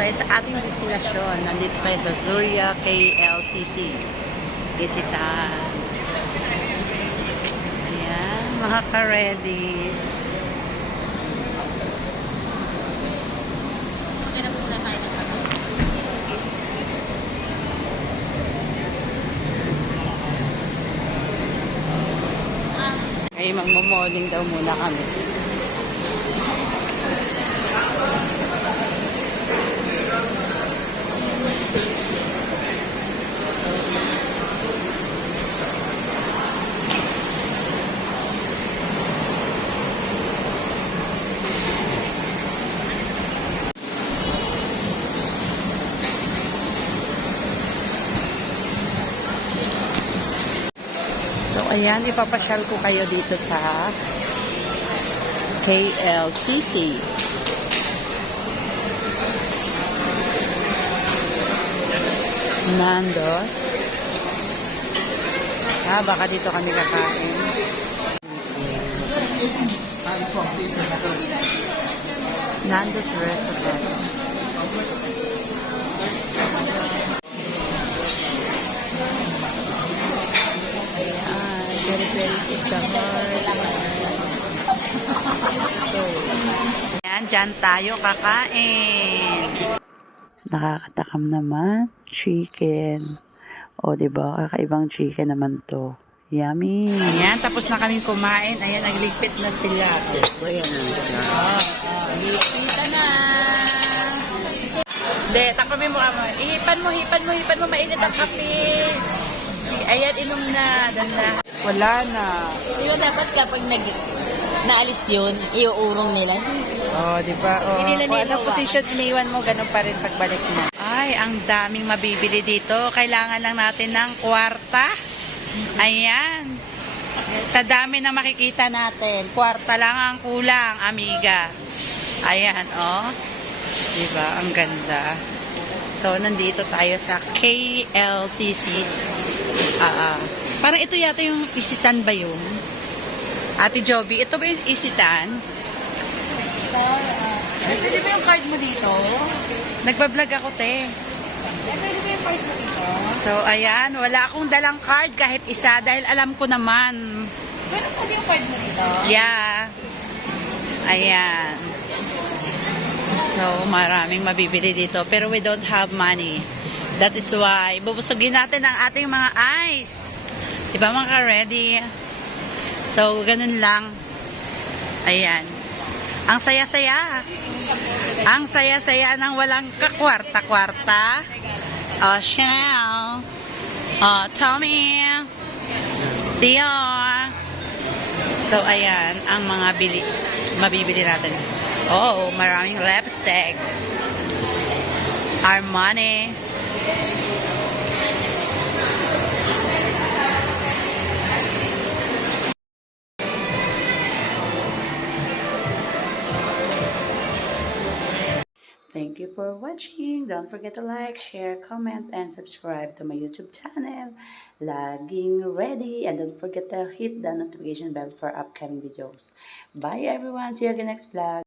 tayo sa ating destinasyon. Nandito tayo sa Zuria KLCC. Bisitahan. Ayan, mga ka-ready. Okay na muna tayo ng kami. Ay, magmo-malling daw muna kami. So, ayan, ipapasyal ko kayo dito sa KLCC. Nando's. Baka dito kami kakain. Nando's Restaurant. Very is the heart. So, ayan, dyan tayo kakain. Nakakatakam naman. Chicken. O, diba? Kakaibang chicken naman to. Yummy. Ayan, tapos na kaming kumain. Ayan, nagligpit na sila. Ayan na siya. Ligpitan na. Hindi, takpamin mo kamo. Hipan mo. Mainit ang kape. Ayan, inom na. Danda. Wala na. Yun, dapat kapag naalis yun, iuurong nila. Di ba? Kung anong position iniwan mo, ganun pa rin pagbalik mo. Ay, ang daming mabibili dito. Kailangan lang natin ng kwarta. Ayan. Sa dami na makikita natin, kwarta lang ang kulang, amiga. Ayan, Diba? Ang ganda. So, nandito tayo sa KLCC's. Parang ito yata yung isitan ba yun? Ate Joby, ito ba yung isitan? Pwede ba yung card mo dito? Nagbablog ako, te. Pwede ba yung card mo dito? So, ayan. Wala akong dalang card kahit isa dahil alam ko naman. Pwede yung card mo dito? Yeah. Ayan. So, maraming mabibili dito. Pero we don't have money. That is why, bubusugin natin ang ating mga ice. Diba mga ka-ready? So, ganun lang. Ayan. Ang saya-saya. Ang saya-saya ng walang kakwarta-kwarta. Chanel. Tommy. Dior. So, ayan. Ang mga mabibili natin. Maraming lipstick. Armani. Thank you for watching. Don't forget to like, share, comment, and subscribe to my YouTube channel. Laging ready. And don't forget to hit the notification bell for upcoming videos. Bye everyone. See you again next vlog.